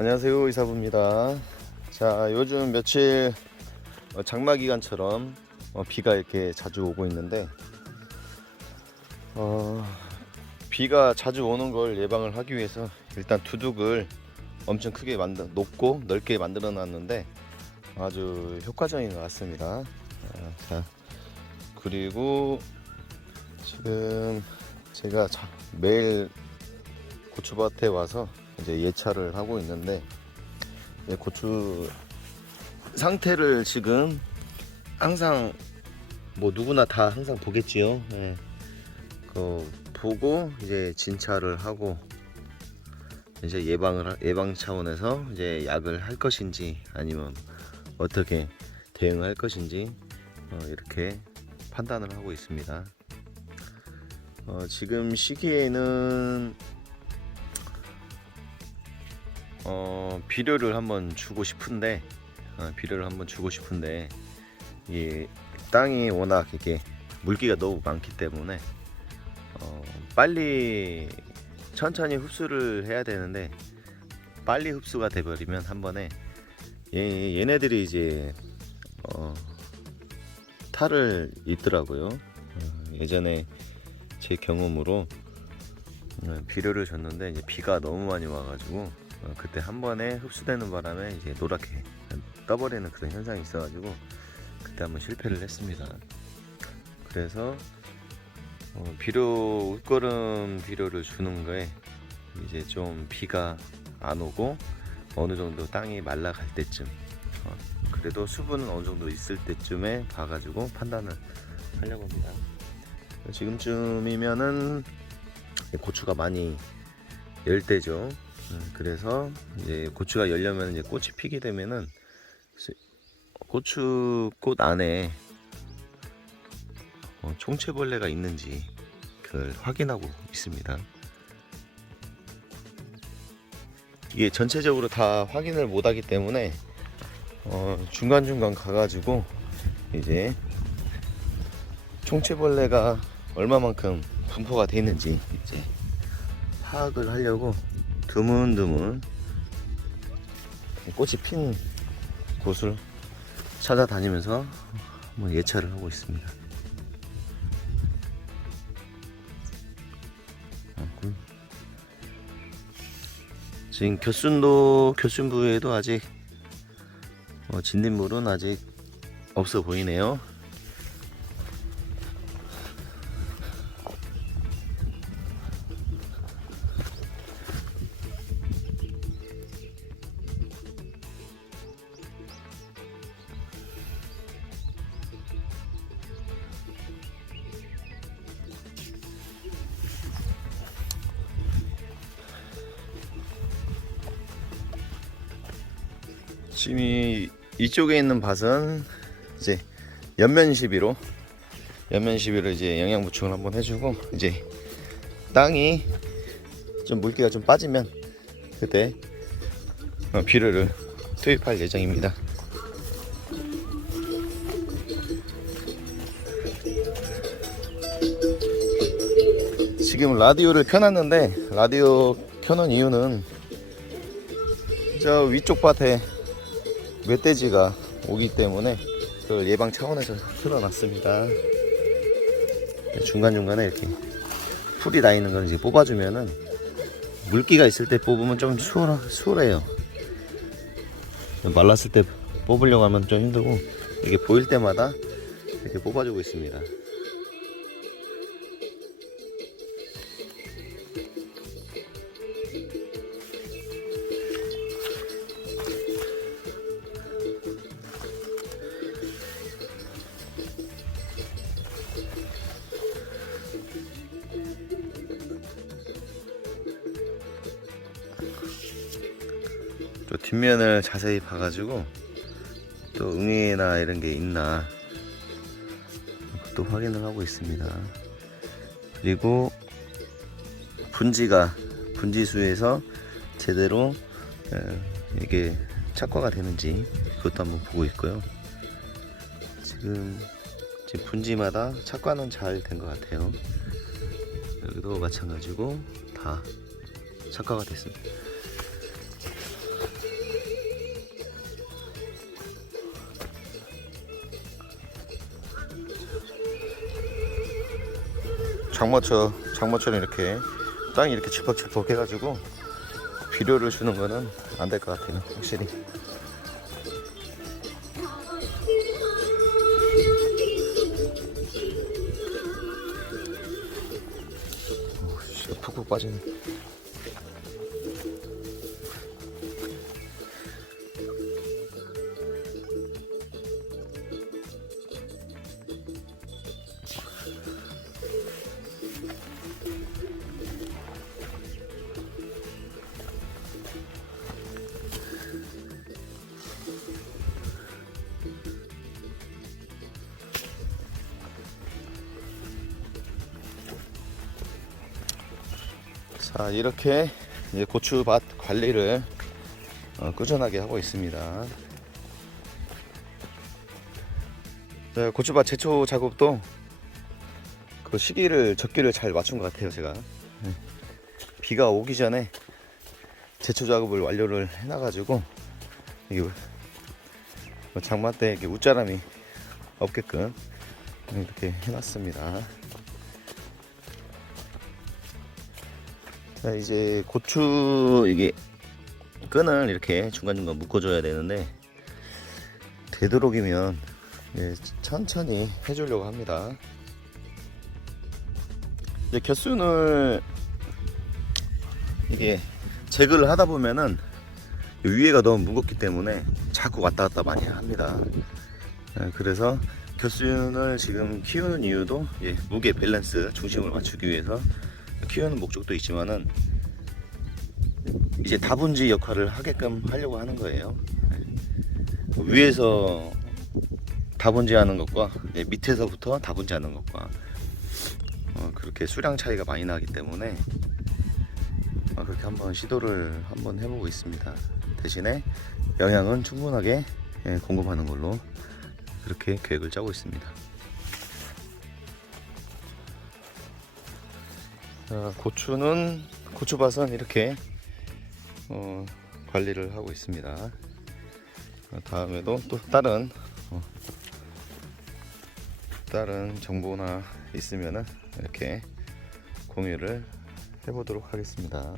안녕하세요 이사부입니다. 자 요즘 며칠 어, 장마 기간처럼 어, 비가 이렇게 자주 오고 있는데 어, 비가 자주 오는 걸 예방을 하기 위해서 일단 두둑을 엄청 크게 만들 높고 넓게 만들어 놨는데 아주 효과적인 것 같습니다. 아, 자 그리고 지금 제가 자- 매일 고추밭에 와서 이제 예차를 하고 있는데 예, 고추 상태를 지금 항상 뭐 누구나 다 항상 보겠지요. 예. 그 보고 이제 진찰을 하고 이제 예방을 하- 예방 차원에서 이제 약을 할 것인지 아니면 어떻게 대응할 것인지 어, 이렇게 판단을 하고 있습니다. 어, 지금 시기에는 어, 비료를 한번 주고 싶은데 어, 비료를 한번 주고 싶은데 이 땅이 워낙 이게 물기가 너무 많기 때문에 어, 빨리 천천히 흡수를 해야 되는데 빨리 흡수가 돼버리면 한 번에 얘, 얘네들이 이제 어, 탈을 잇더라고요. 어, 예전에 제 경험으로 어, 비료를 줬는데 이제 비가 너무 많이 와가지고 어, 그때 한 번에 흡수되는 바람에 이제 노랗게 떠버리는 그런 현상이 있어가지고 그때 한번 실패를 했습니다. 그래서 어, 비료 웃거름 비료를 주는 거에 이제 좀 비가 안 오고 어느 정도 땅이 말라갈 때쯤 어, 그래도 수분은 어느 정도 있을 때쯤에 봐가지고 판단을 하려고 합니다. 지금쯤이면은 고추가 많이 열 때죠. 음, 그래서 이제 고추가 열려면 이제 꽃이 피게 되면은 스- 고추 꽃 안에 어, 총체벌레가 있는지 그걸 확인하고 있습니다. 이게 전체적으로 다 확인을 못하기 때문에 어, 중간중간 가가지고 이제 총체벌레가 얼마만큼 분포가 돼 있는지 이제 파악을 하려고 드문드문 꽃이 핀 곳을 찾아다니면서 한번 예찰을 하고 있습니다. 지금 교순도 교순부에도 아직 어, 진딧물은 아직 없어 보이네요. 지금 이, 이쪽에 있는 밭은 이제 연면 시비로 연면 시비로 이제 영양 보충을 한번 해주고 이제 땅이 좀 물기가 좀 빠지면 그때 어, 비료를 투입할 예정입니다. 지금 라디오를 켜놨는데 라디오 켜놓은 이유는 저 위쪽 밭에 멧돼지가 오기 때문에 그걸 예방 차원에서 틀어놨습니다. 중간중간에 이렇게 풀이 나 있는 건 이제 뽑아주면은 물기가 있을 때 뽑으면 좀 수월, 수월해요. 말랐을 때 뽑으려고 하면 좀 힘들고 이게 보일 때마다 이렇게 뽑아주고 있습니다. 또 뒷면을 자세히 봐가지고 또 응애나 이런 게 있나 또 확인을 하고 있습니다. 그리고 분지가 분지수에서 제대로 에, 이게 착화가 되는지 그것도 한번 보고 있고요. 지금 분지마다 착화는 잘 된 것 같아요. 여기도 마찬가지고 다 착화가 됐습니다. 장마처 장마처럼 이렇게 땅이 이렇게 질퍽질퍽 해가지고 비료를 주는 거는 안 될 것 같아요 확실히. 푹푹 빠지네 자 이렇게 이제 고추밭 관리를 어, 꾸준하게 하고 있습니다. 네, 고추밭 제초 작업도 그 시기를 적기를 잘 맞춘 것 같아요 제가 네. 비가 오기 전에 제초 작업을 완료를 해놔가지고 장마 때 이렇게 웃자람이 없게끔 이렇게 해놨습니다. 자 이제 고추 이게 끈을 이렇게 중간중간 묶어줘야 되는데 되도록이면 예, 천천히 해주려고 합니다. 이제 겨순을 이게 제거를 하다 보면은 이 위에가 너무 무겁기 때문에 자꾸 왔다 갔다 많이 합니다. 예, 그래서 겨순을 지금 키우는 이유도 예, 무게 밸런스 중심을 맞추기 위해서 키우는 목적도 있지만은 이제 다분지 역할을 하게끔 하려고 하는 거예요. 네. 위에서 다분지 하는 것과 네, 밑에서부터 다분지 하는 것과 어, 그렇게 수량 차이가 많이 나기 때문에 어, 그렇게 한번 시도를 한번 해보고 있습니다. 대신에 영양은 충분하게 예, 공급하는 걸로 그렇게 계획을 짜고 있습니다. 자, 고추는 고추밭은 이렇게 어, 관리를 하고 있습니다. 어, 다음에도 또 다른 어, 다른 정보나 있으면은 이렇게 공유를 해보도록 하겠습니다.